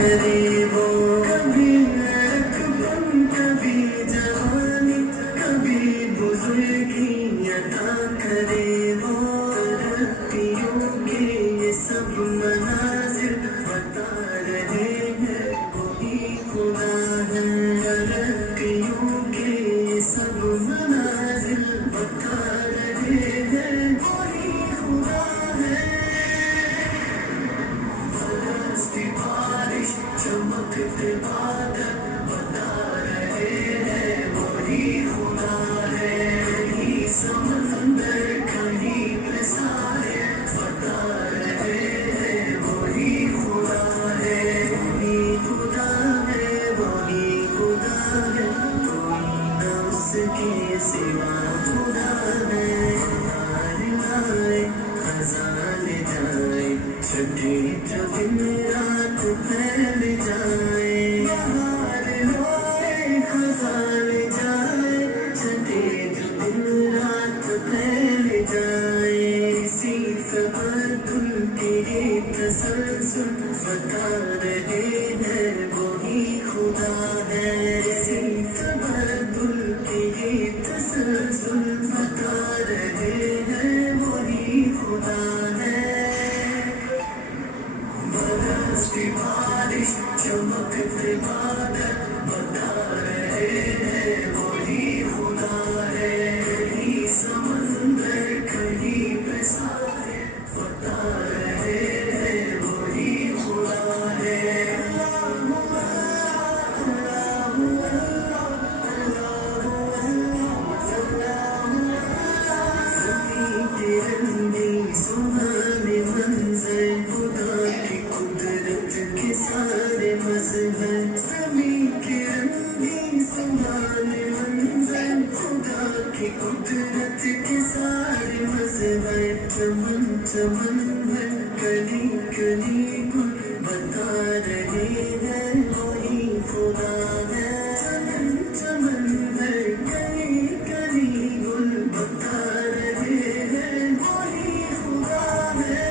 کرے وہ، کبھی لڑکپن کبھی جوانی، کبھی بزرگی عطا کرے وہ، ترقیوں کے یہ سب مناظر بتا رہے ہیں وہی خدا ہے، ترقیوں کے یہ سب مناظر بتا رہے ہیں وہی خدا ہے، برستی بارش چمکتے بادل بتا رہے ہیں وہی خدا ہے، کہیں سمندر کہیں پہ ساحل بتا رہے ہیں وہی خدا ہے، وہی خدا ہے، وہی خدا ہے، کوئی نہ اس کے سوا خدا ہے، بہار لائے خزان جائے، چھٹے جو دن رات پھیل جائے، بہار لائے خزان جائے، چھٹے جو دن رات پھیل جائے، اسی تبدل کے یہ تسلسل بتا رہے ہیں وہی خدا ہے، اسی تبدل کے یہ تسلسل بتا رہے ہیں وہی خدا ہے، برستی بارش چمکتے بادل بتا رہے ہیں وہی خدا ہے، کہیں سمندر کہیں پہ ساحل بتا رہے ہیں وہی خدا ہے، زمین کے رنگی سہانے منظر خدا کی قدرت کے سارے مظہر، زمین کے رنگی سہانے منظر خدا کی قدرت کے سارے مظہر، چمن چمن ہے کلی کلی گل بتا رہے ہیں وہی خدا ہے، چمن چمن ہے کلی کلی گل بتا رہے ہیں وہی خدا ہے،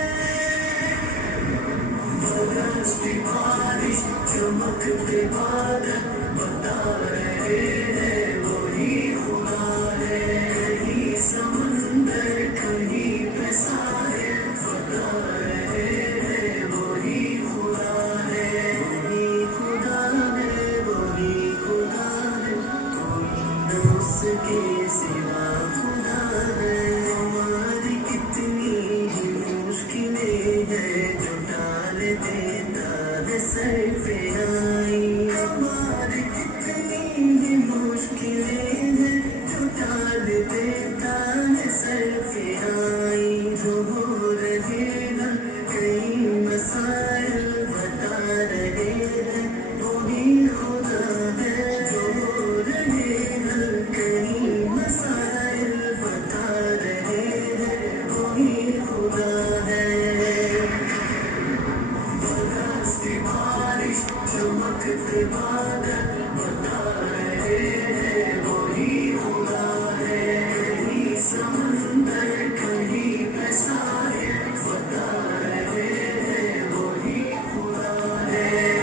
برستی بارش چمکتے بادل بتا رہے ہیں وہی خدا ہے، کہیں سمندر کہیں پہ ساحل بتا رہے ہیں وہی خدا ہے، وہی خدا ہے، وہی خدا ہے، کوئی نہ اس کے سوا خدا ہے، ہماری کتنی ہی مشکلیں ہیں جو ڈال دیتا ہے سر پہ آئی، ہماری کتنی ہی مشکلیں ہیں جو ڈال دیتا ہے سر پہ آئی، جو ہو رہے ہیں کئی مسائل بتا رہے ہیں وہی خدا ہے، جو ہو رہے ہیں کئی مسائل بتا رہے ہیں وہی خدا ہے، برستی بارش چمکتے بادل بتا رہے ہیں وہی خدا ہے، کہیں سمندر کہیں پہ ساحل بتا رہے ہیں وہی خدا ہے۔